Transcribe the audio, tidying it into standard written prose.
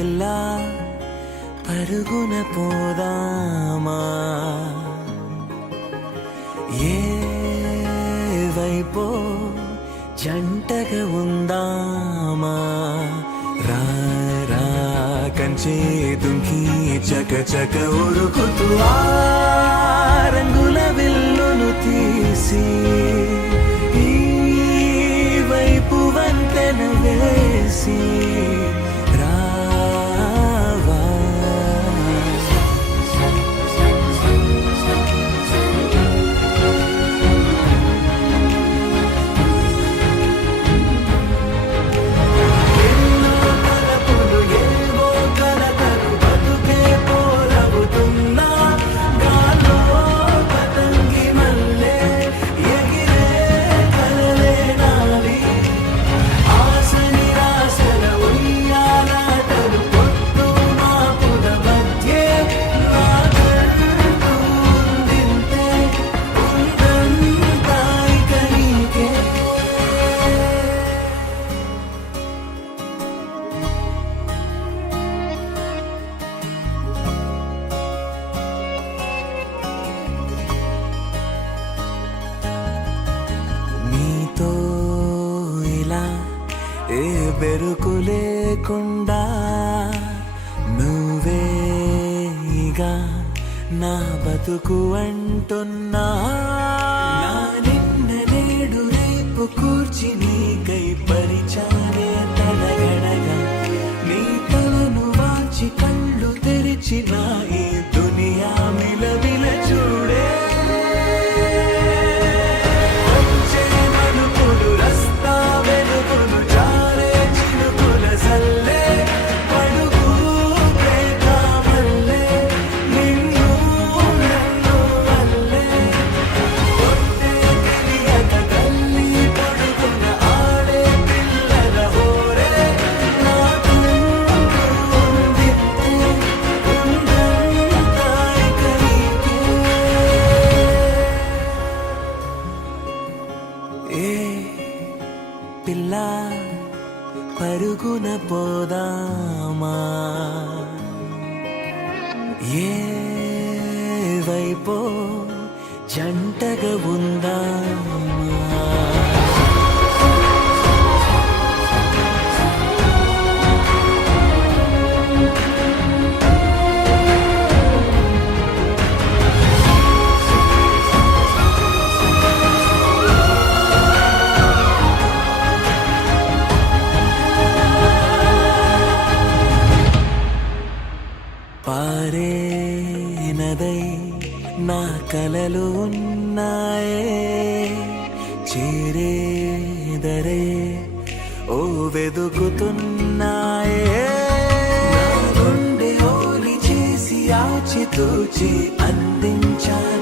పిల్ల పరుగున పోదామా ఏ వైపో జంటగా ఉందామా రా రా కంచే దుంకి చక చక ఉరుకుతూ ఆ రంగుల విల్లును తీసి ఈ వైపు వంతెన వేసి రావా ఎన్నో తలపులు ఏవో కలతలు బతుకే పోలవుతున్నా గాల్లో పతంగి మల్లె ఎగిరే కలలే నావి ఆశ నిరాశల ఉయ్యాలాటలు పొద్దు మాపుల మధ్యే నాకంటూ ఉందింతే ఉందంతా ఇక నీకే నీతో ఇలా ఏ బెరుకు లేకుండా నువ్వేగా నా బతుకు అంటున్నా నా నిన్న నేడు రేపు కూర్చి నీకై పరిచానే తడగడగా నీ తలను వాచి కళ్ళు తెరిచిన ఈ దునియా మిలవిల చూడే వచ్చే మలుపులు రస్తా వెలుగులు జారే చినుకుల సల్లే పడుగు ప్రేమల్లే నిన్ను నన్ను వల్లే కొట్టే తెలియక తల్లి పడుకున్న ఆడే పిల్లల హోరే నాకుంటూ ఉందితే ఉందంతా ఇక నీకే ఏ పిల్ల పరుగున పోదామా ఏ వైపో జంటగా ఉందామా పారే నదై నా కలలు ఉన్నాయే చేరేదరే ఓ వెదుకుతున్నాయే నా గుండె హోలి చేసి ఆచితూచి అందించాను